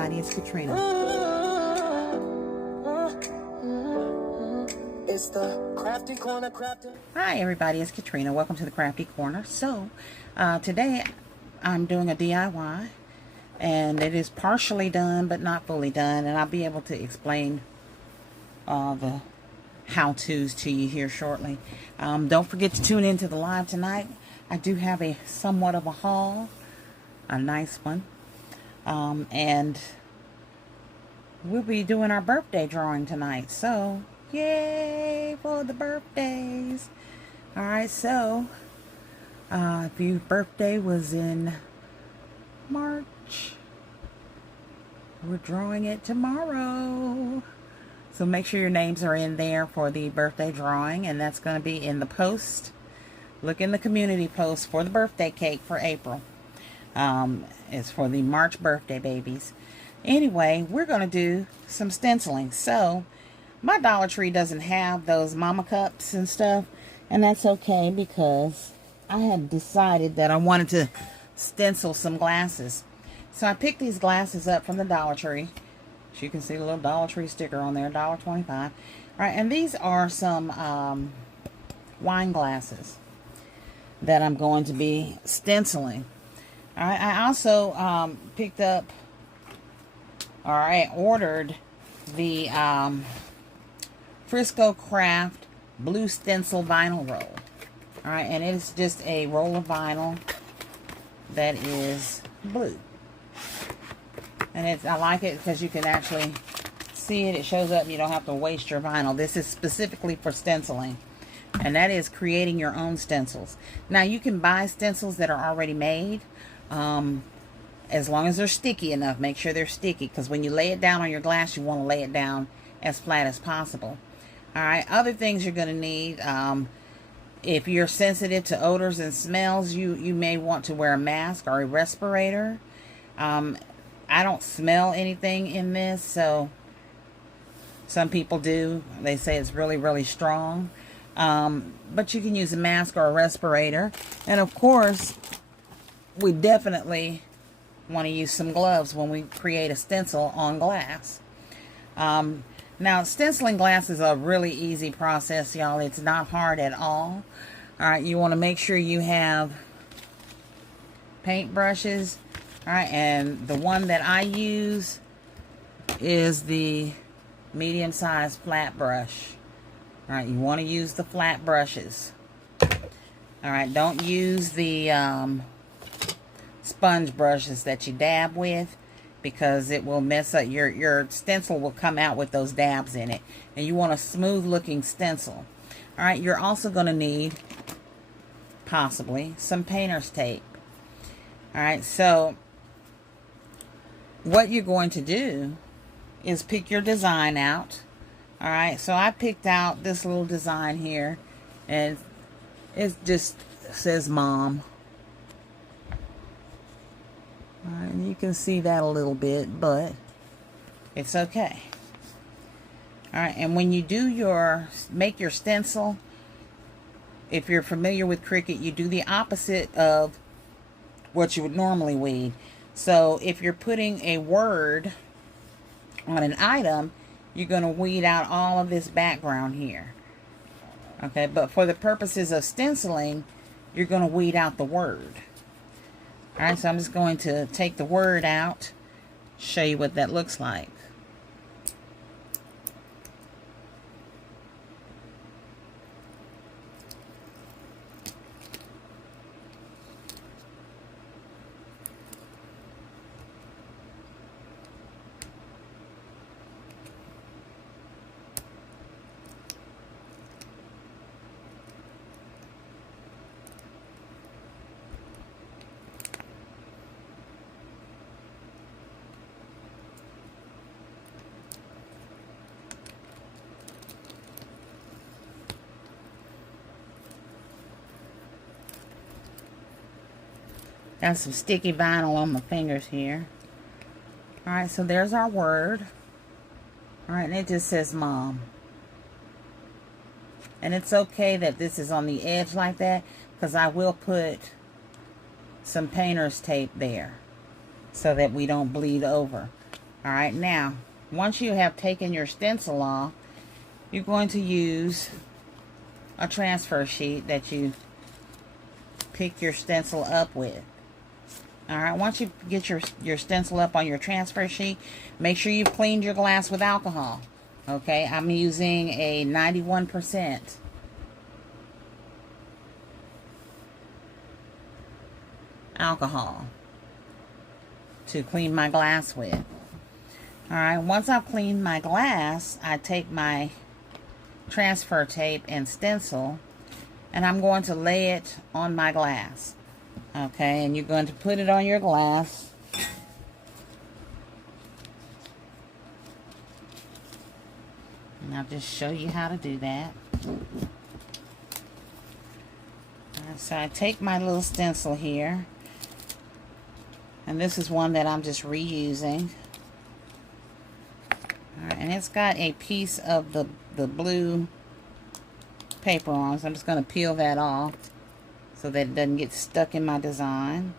everybody, it's Katrina. It's the Crafty Corner. Hi everybody, it's Katrina. Welcome to the Crafty Corner. So, today I'm doing a DIY, and it is partially done but not fully done, and I'll be able to explain the how-tos to you here shortly. Don't forget to tune into the live tonight. I do have a somewhat of a haul, a nice one, and we'll be doing our birthday drawing tonight, so yay for the birthdays. Alright, so if your birthday was in March, we're drawing it tomorrow. So make sure your names are in there for the birthday drawing, and that's going to be in the post. Look in the community post for the birthday cake for April. It's for the March birthday babies. Anyway, we're going to do some stenciling. So my Dollar Tree doesn't have those mama cups and stuff, and that's okay because I had decided that I wanted to stencil some glasses. So I picked these glasses up from the Dollar Tree. As you can see, the little Dollar Tree sticker on there, $1.25. All right, and these are some wine glasses that I'm going to be stenciling. All right, I also picked up, or I ordered the Frisco Craft Blue Stencil Vinyl Roll. All right, and it's just a roll of vinyl that is blue. And I like it because you can actually see it. It shows up and you don't have to waste your vinyl. This is specifically for stenciling. And that is creating your own stencils. Now, you can buy stencils that are already made. As long as they're sticky enough. Make sure they're sticky. Because when you lay it down on your glass, you want to lay it down as flat as possible. Alright, other things you're going to need. If you're sensitive to odors and smells, you may want to wear a mask or a respirator. I don't smell anything in this, so some people do. They say it's really, really strong. But you can use a mask or a respirator. And of course, we definitely want to use some gloves when we create a stencil on glass. Now, stenciling glass is a really easy process, y'all. It's not hard at all. Alright, you want to make sure you have paint brushes. Alright, and the one that I use is the medium-sized flat brush. Alright, you want to use the flat brushes. Alright, don't use the sponge brushes that you dab with, because it will mess up. Your stencil will come out with those dabs in it. And you want a smooth looking stencil. Alright, you're also going to need, possibly, some painter's tape. Alright, so what you're going to do is pick your design out. Alright, so I picked out this little design here, and it just says Mom. Alright, and you can see that a little bit, but it's okay. Alright, and when you do make your stencil, if you're familiar with Cricut, you do the opposite of what you would normally weed. So if you're putting a word on an item, you're going to weed out all of this background here. Okay, but for the purposes of stenciling, you're going to weed out the word. Alright, so I'm just going to take the word out, show you what that looks like. Got some sticky vinyl on my fingers here. Alright, so there's our word. Alright, and it just says Mom. And it's okay that this is on the edge like that, because I will put some painter's tape there so that we don't bleed over. All right, now, once you have taken your stencil off, you're going to use a transfer sheet that you pick your stencil up with. All right, once you get your stencil up on your transfer sheet, make sure you've cleaned your glass with alcohol. Okay, I'm using a 91% alcohol to clean my glass with. All right, once I've cleaned my glass, I take my transfer tape and stencil, and I'm going to lay it on my glass. Okay, and you're going to put it on your glass. And I'll just show you how to do that. So I take my little stencil here, and this is one that I'm just reusing. All right, and it's got a piece of the blue paper on, so I'm just going to peel that off so that it doesn't get stuck in my design.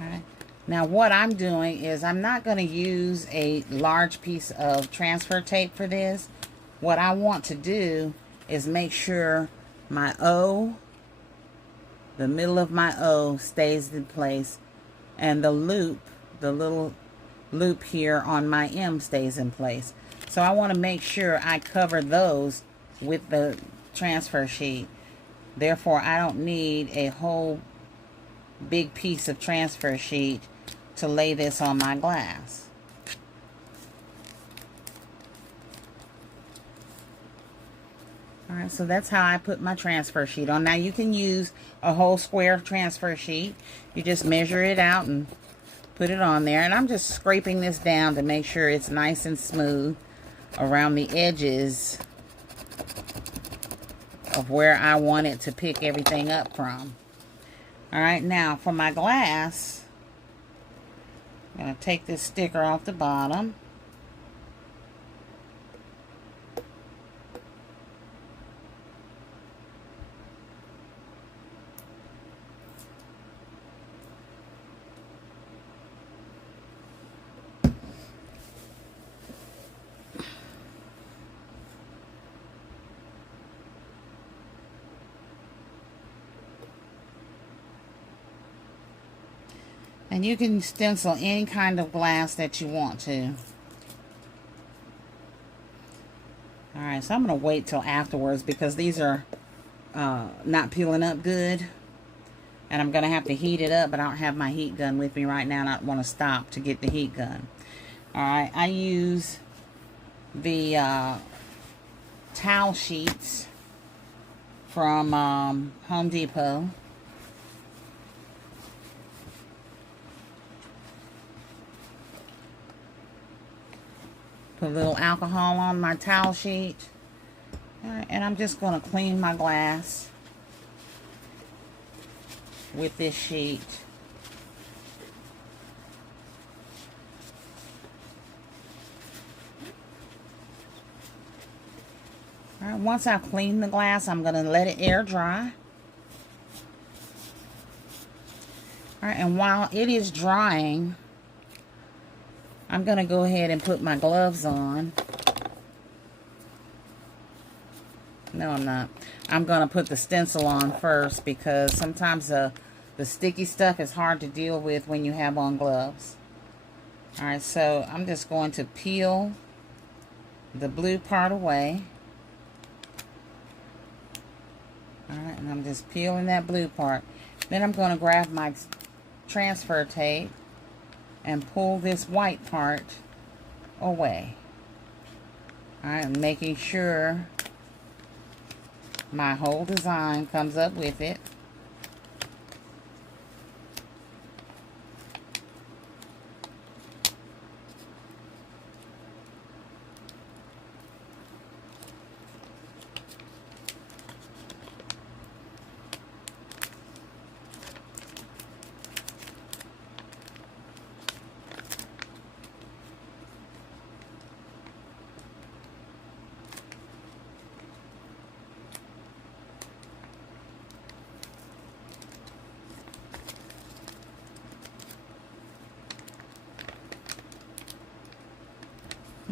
Okay. Now what I'm doing is I'm not going to use a large piece of transfer tape for this. What I want to do is make sure my O, the middle of my O, stays in place, and the loop, the little loop here on my M, stays in place. So I want to make sure I cover those with the transfer sheet. Therefore, I don't need a whole big piece of transfer sheet to lay this on my glass. Alright, so that's how I put my transfer sheet on. Now you can use a whole square transfer sheet. You just measure it out and put it on there. And I'm just scraping this down to make sure it's nice and smooth around the edges of where I want it to pick everything up from. Alright, now for my glass, I'm going to take this sticker off the bottom. And you can stencil any kind of glass that you want to. Alright, so I'm going to wait till afterwards because these are not peeling up good. And I'm going to have to heat it up, but I don't have my heat gun with me right now, and I don't want to stop to get the heat gun. Alright, I use the towel sheets from Home Depot. Put a little alcohol on my towel sheet. Alright, and I'm just going to clean my glass with this sheet. Alright, once I've cleaned the glass, I'm going to let it air dry. Alright, and while it is drying, I'm going to go ahead and put my gloves on. No, I'm not. I'm going to put the stencil on first because sometimes the sticky stuff is hard to deal with when you have on gloves. Alright, so I'm just going to peel the blue part away. Alright, and I'm just peeling that blue part. Then I'm going to grab my transfer tape and pull this white part away. Alright, I'm making sure my whole design comes up with it.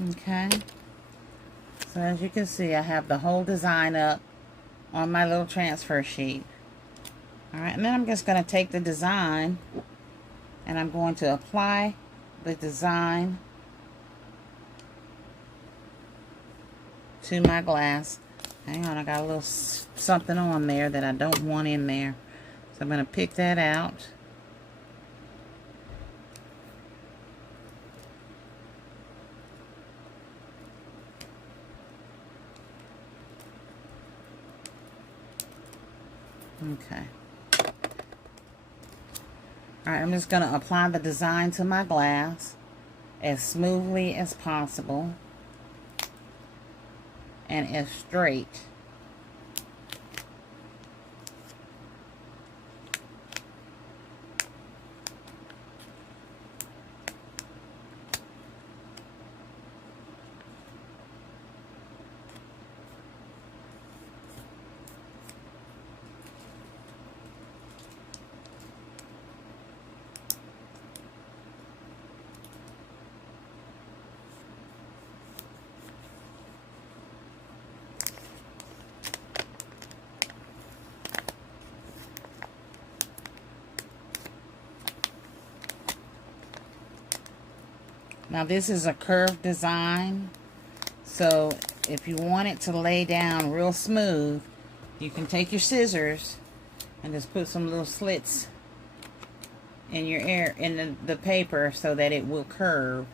Okay. So as you can see, I have the whole design up on my little transfer sheet. Alright, and then I'm just going to take the design and I'm going to apply the design to my glass. Hang on, I got a little something on there that I don't want in there. So I'm going to pick that out. Okay. Alright, I'm just going to apply the design to my glass as smoothly as possible and as straight. Now this is a curved design, so if you want it to lay down real smooth, you can take your scissors and just put some little slits in your the paper so that it will curve.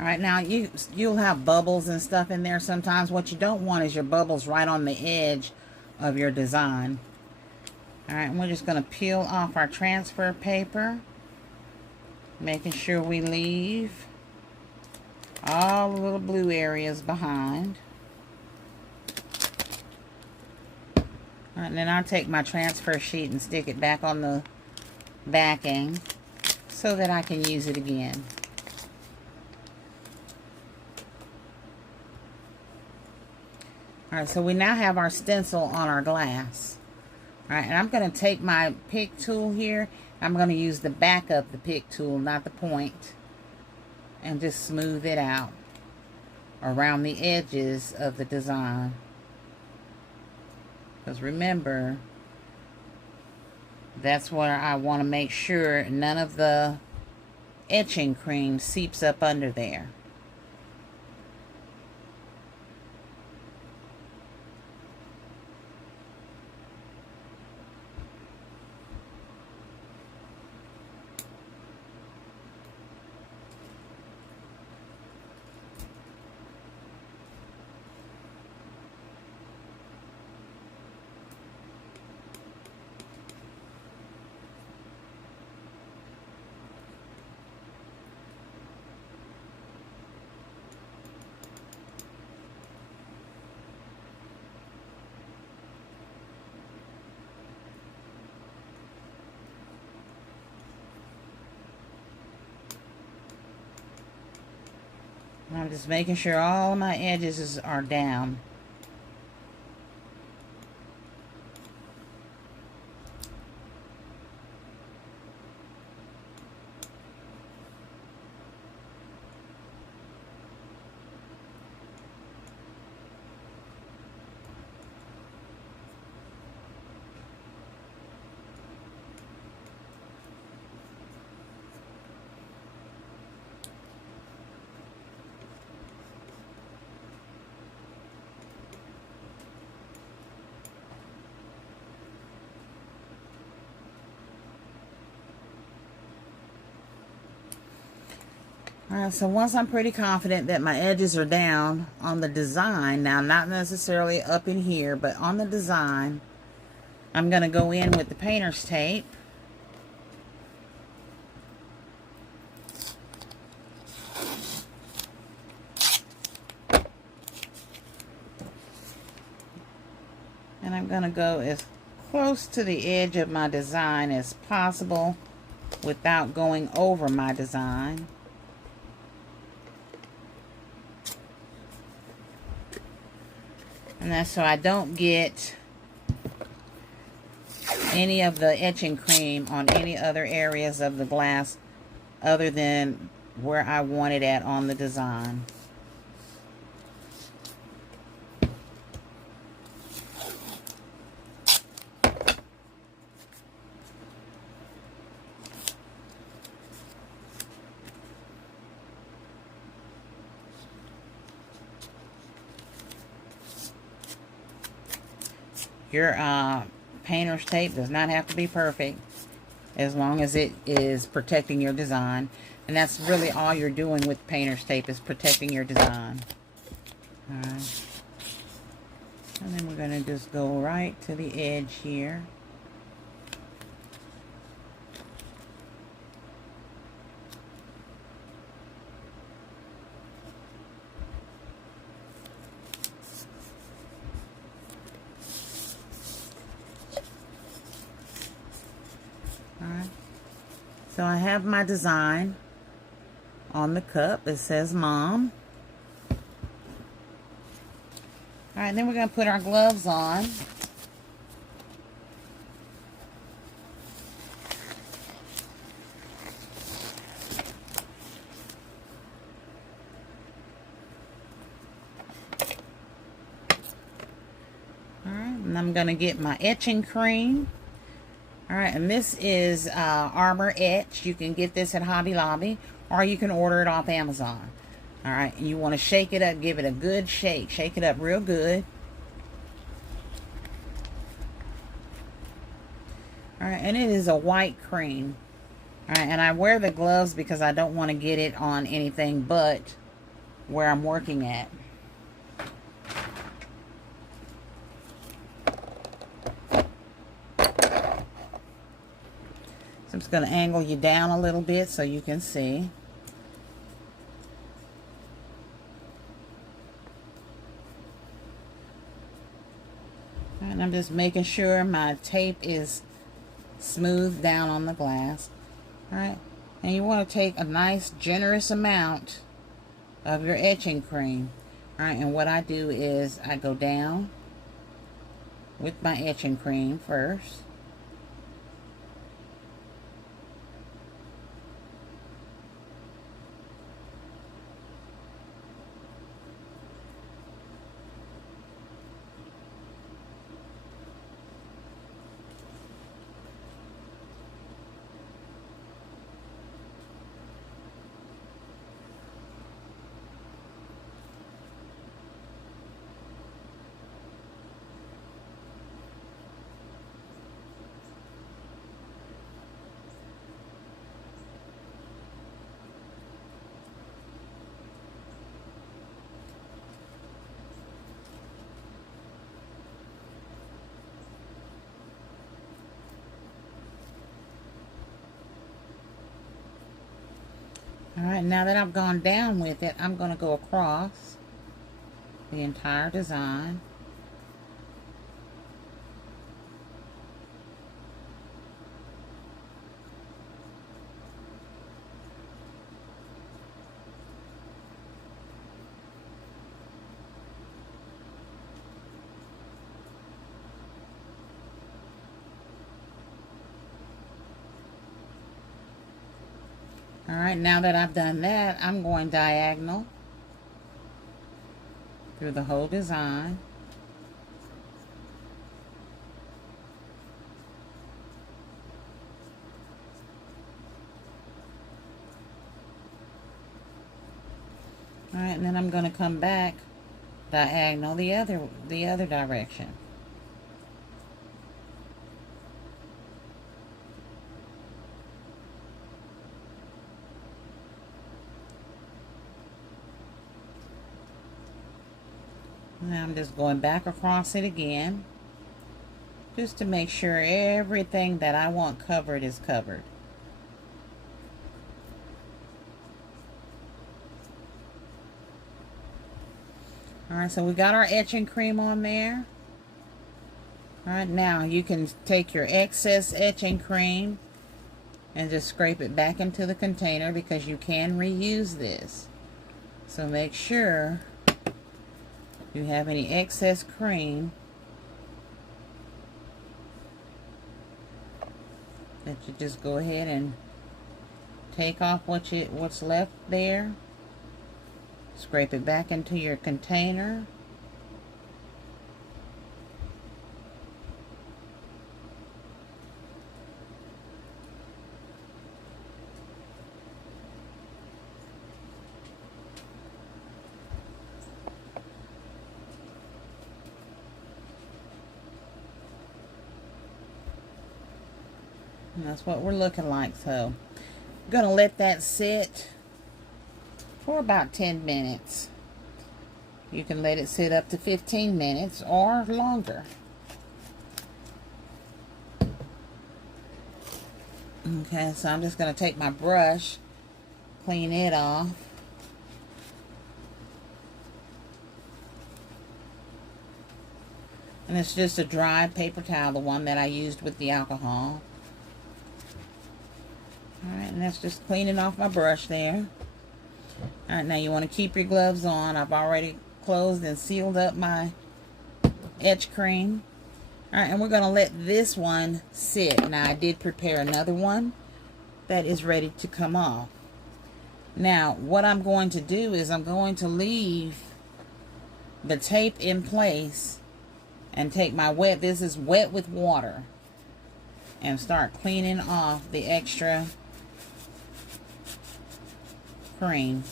Alright, now you'll have bubbles and stuff in there sometimes. What you don't want is your bubbles right on the edge of your design. Alright, and we're just going to peel off our transfer paper, making sure we leave all the little blue areas behind. Alright, and then I'll take my transfer sheet and stick it back on the backing so that I can use it again. Alright, so we now have our stencil on our glass. Alright, and I'm going to take my pick tool here. I'm going to use the back of the pick tool, not the point, and just smooth it out around the edges of the design. Because remember, that's where I want to make sure none of the etching cream seeps up under there. I'm just making sure all my edges are down. Alright, so once I'm pretty confident that my edges are down on the design, now not necessarily up in here, but on the design, I'm going to go in with the painter's tape. And I'm going to go as close to the edge of my design as possible without going over my design. And that's so I don't get any of the etching cream on any other areas of the glass other than where I want it at on the design. Your painter's tape does not have to be perfect as long as it is protecting your design. And that's really all you're doing with painter's tape, is protecting your design. Alright. And then we're going to just go right to the edge here. Alright, so I have my design on the cup. It says Mom. Alright, then we're going to put our gloves on. Alright, and I'm going to get my etching cream. Alright, and this is Armor Etch. You can get this at Hobby Lobby, or you can order it off Amazon. Alright, you want to shake it up, give it a good shake. Shake it up real good. Alright, and it is a white cream. Alright, and I wear the gloves because I don't want to get it on anything but where I'm working at. So I'm just going to angle you down a little bit so you can see. And I'm just making sure my tape is smooth down on the glass. Alright, and you want to take a nice generous amount of your etching cream. Alright, and what I do is I go down with my etching cream first. Alright, now that I've gone down with it, I'm going to go across the entire design. Alright, now that I've done that, I'm going diagonal through the whole design. Alright, and then I'm going to come back diagonal the other direction. Now I'm just going back across it again, just to make sure everything that I want covered is covered. Alright, so we got our etching cream on there. Alright, now you can take your excess etching cream and just scrape it back into the container, because you can reuse this. So make sure you have any excess cream that you just go ahead and take off what's left there. Scrape it back into your container. And that's what we're looking like. So I'm going to let that sit for about 10 minutes. You can let it sit up to 15 minutes or longer. Okay, so I'm just going to take my brush, clean it off. And it's just a dry paper towel, the one that I used with the alcohol. Alright, and that's just cleaning off my brush there. Alright, now you want to keep your gloves on. I've already closed and sealed up my etch cream. Alright, and we're going to let this one sit. Now, I did prepare another one that is ready to come off. Now, what I'm going to do is I'm going to leave the tape in place and take my this is wet with water, and start cleaning off the extra cream.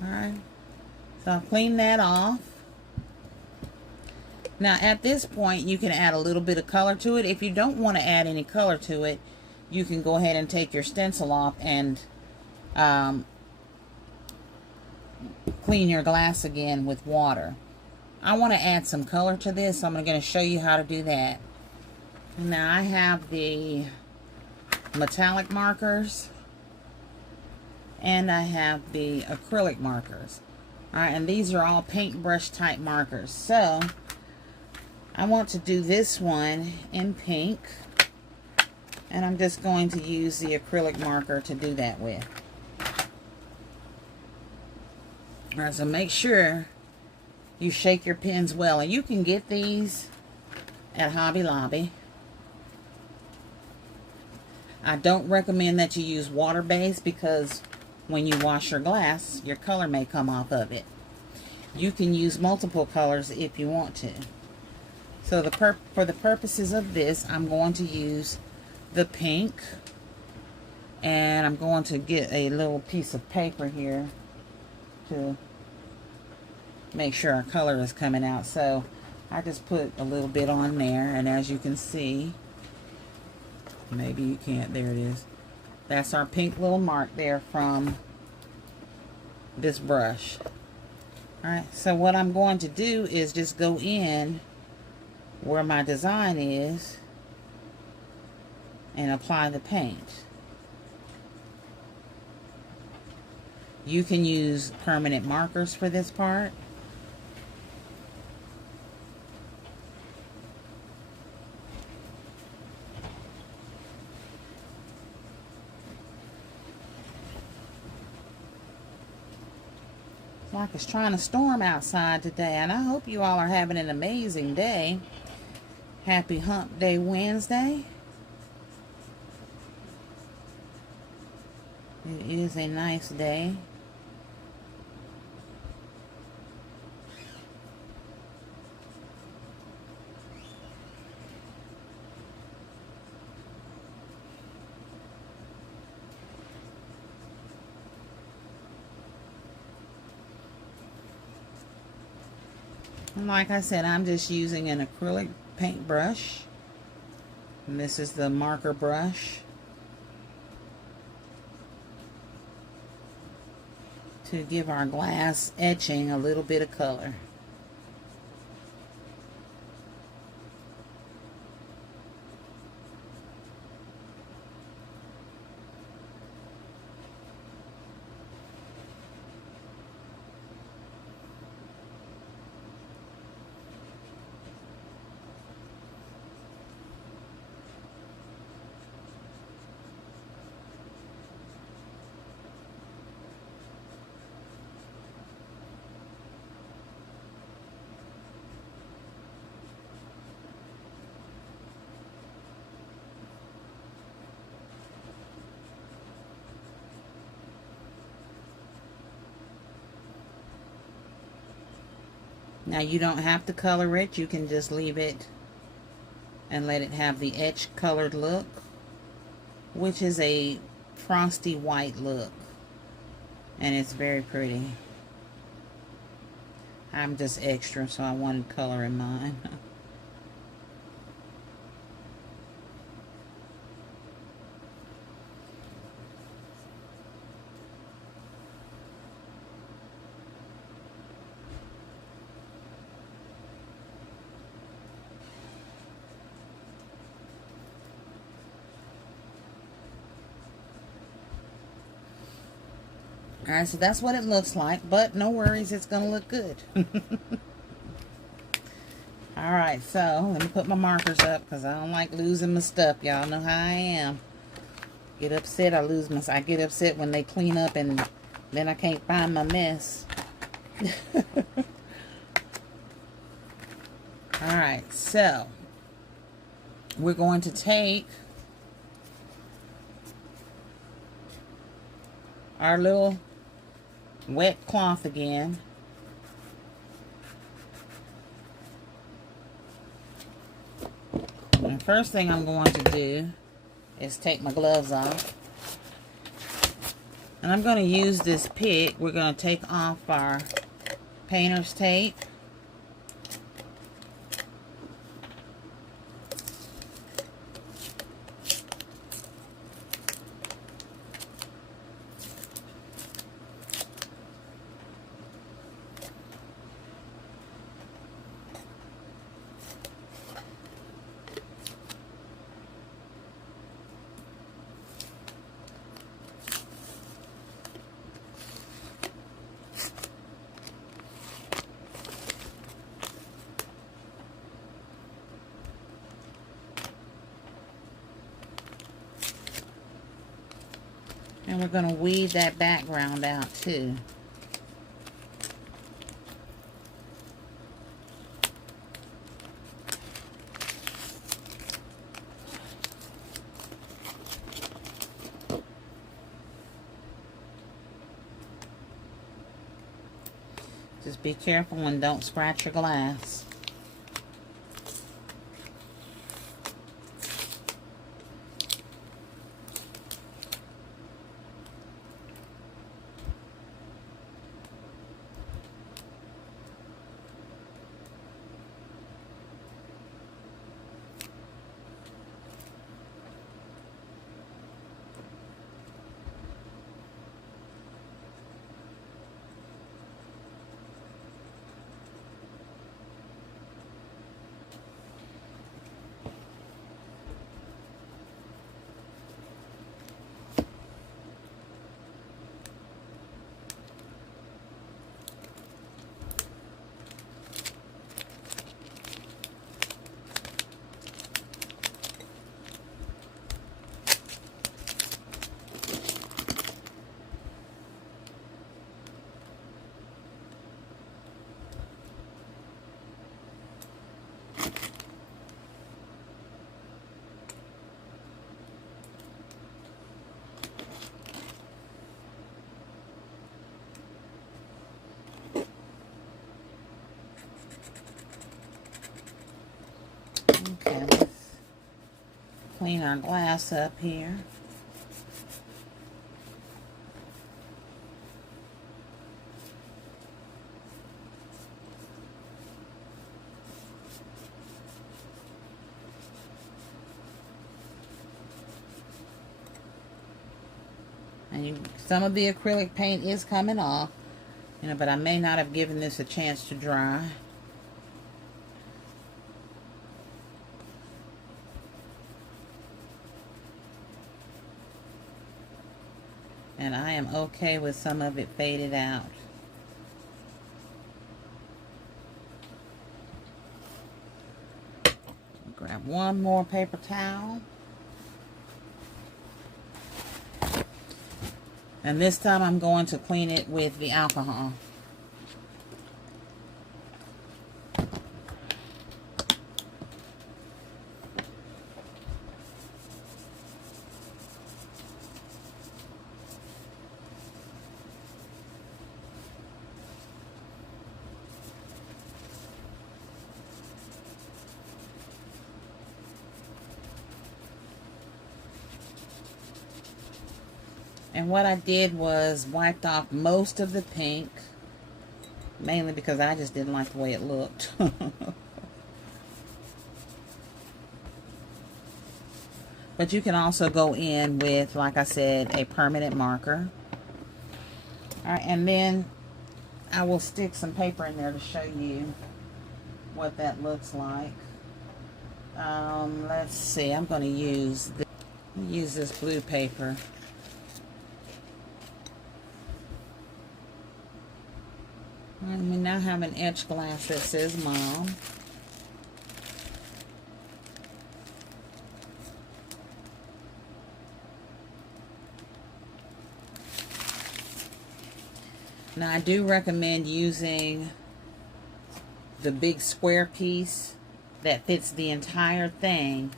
Alright, so I'll clean that off. Now at this point you can add a little bit of color to it. If you don't want to add any color to it, you can go ahead and take your stencil off and clean your glass again with water. I want to add some color to this, so I'm going to show you how to do that. Now I have the metallic markers and I have the acrylic markers. Alright, and these are all paintbrush type markers. So I want to do this one in pink, and I'm just going to use the acrylic marker to do that with. Alright, so make sure you shake your pens well, and you can get these at Hobby Lobby. I don't recommend that you use water-based, because when you wash your glass, your color may come off of it. You can use multiple colors if you want to. So for the purposes of this, I'm going to use the pink, and I'm going to get a little piece of paper here to make sure our color is coming out. So I just put a little bit on there, and as you can see, maybe you can't, there it is. That's our pink little mark there from this brush. Alright, so what I'm going to do is just go in where my design is and apply the paint. You can use permanent markers for this part. Like it's trying to storm outside today, and I hope you all are having an amazing day. Happy Hump Day Wednesday. It is a nice day. And like I said, I'm just using an acrylic paintbrush. And this is the marker brush to give our glass etching a little bit of color. Now you don't have to color it, you can just leave it and let it have the etched colored look, which is a frosty white look, and it's very pretty. I'm just extra, so I wanted color in mine. Alright, so that's what it looks like, but no worries, it's going to look good. Alright, so let me put my markers up because I don't like losing my stuff. Y'all know how I am. Get upset, I get upset when they clean up and then I can't find my mess. Alright, so we're going to take our little wet cloth again. And the first thing I'm going to do is take my gloves off. And I'm going to use this pick. We're going to take off our painter's tape. And we're going to weed that background out too. Just be careful and don't scratch your glass. Okay, let's clean our glass up here. And some of the acrylic paint is coming off, you know, but I may not have given this a chance to dry. And I am okay with some of it faded out. Grab one more paper towel. And this time I'm going to clean it with the alcohol. And what I did was wiped off most of the pink, mainly because I just didn't like the way it looked. But you can also go in with, like I said, a permanent marker. Alright, and then I will stick some paper in there to show you what that looks like. Let's see, I'm going to use this blue paper. And we now have an etched glass that says Mom. Now I do recommend using the big square piece that fits the entire thing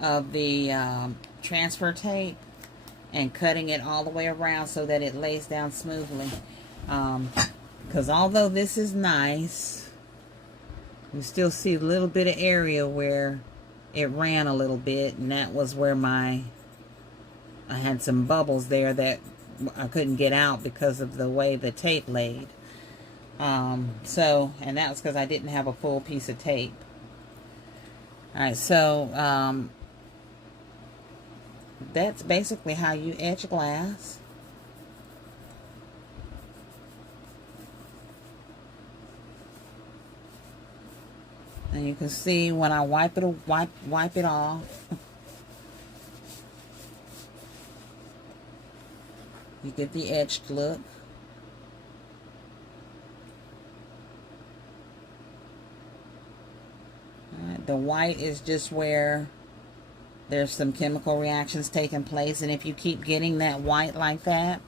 of the transfer tape and cutting it all the way around so that it lays down smoothly. Because although this is nice, you still see a little bit of area where it ran a little bit, and that was where I had some bubbles there that I couldn't get out because of the way the tape laid. And that was because I didn't have a full piece of tape. Alright, so that's basically how you etch glass. And you can see when I wipe it off, you get the etched look. Alright, the white is just where there's some chemical reactions taking place, and if you keep getting that white like that,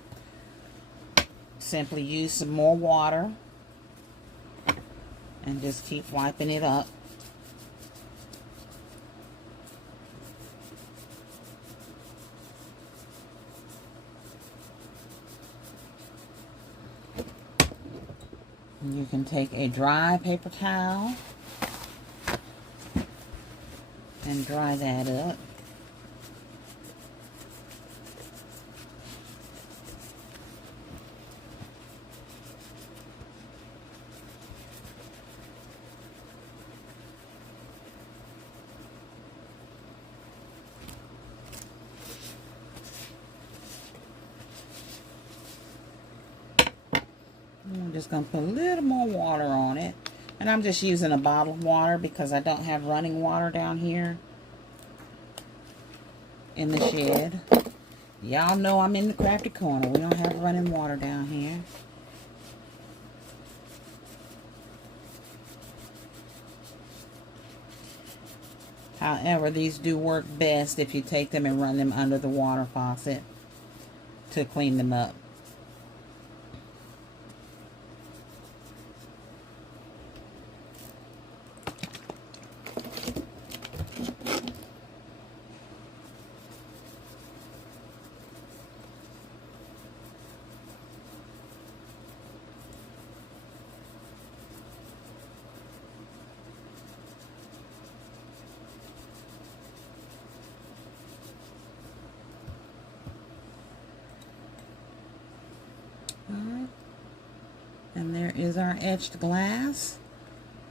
simply use some more water and just keep wiping it up. You can take a dry paper towel and dry that up. I'm just going to put a little more water on it. And I'm just using a bottle of water because I don't have running water down here in the shed. Y'all know I'm in the crafty corner. We don't have running water down here. However, these do work best if you take them and run them under the water faucet to clean them up. And there is our etched glass.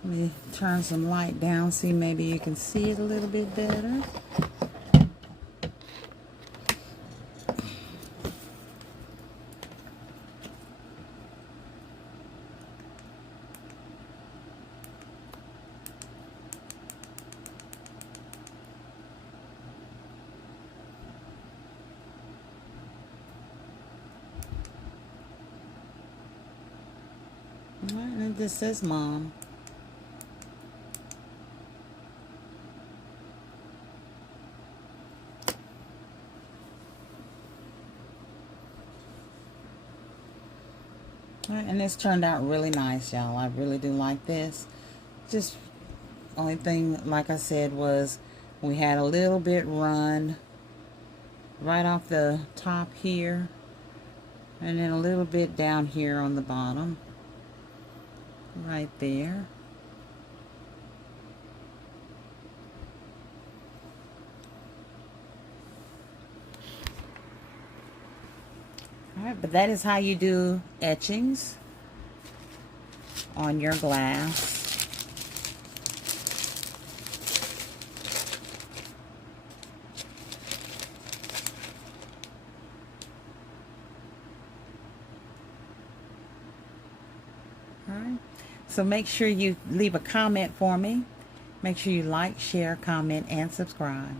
Let me turn some light down, see maybe you can see it a little bit better. Alright, and it just says Mom. Alright, and this turned out really nice, y'all. I really do like this. Just only thing, like I said, was we had a little bit run right off the top here, and then a little bit down here on the bottom, right there. Alright, but that is how you do etchings on your glass. Alright, so make sure you leave a comment for me. Make sure you like, share, comment, and subscribe.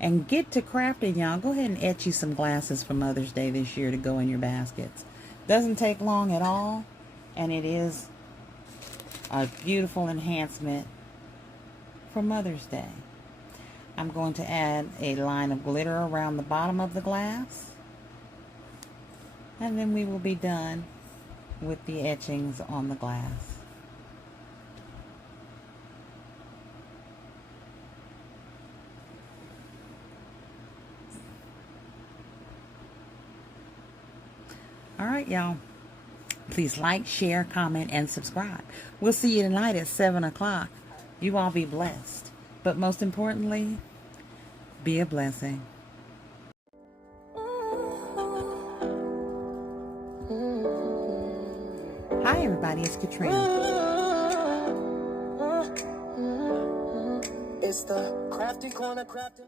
And get to crafting, y'all. Go ahead and etch you some glasses for Mother's Day this year to go in your baskets. Doesn't take long at all, and it is a beautiful enhancement for Mother's Day. I'm going to add a line of glitter around the bottom of the glass, and then we will be done with the etchings on the glass. Alright, y'all. Please like, share, comment, and subscribe. We'll see you tonight at 7 o'clock. You all be blessed. But most importantly, be a blessing. Hi, everybody. It's Katrina. It's the crafty corner crafting.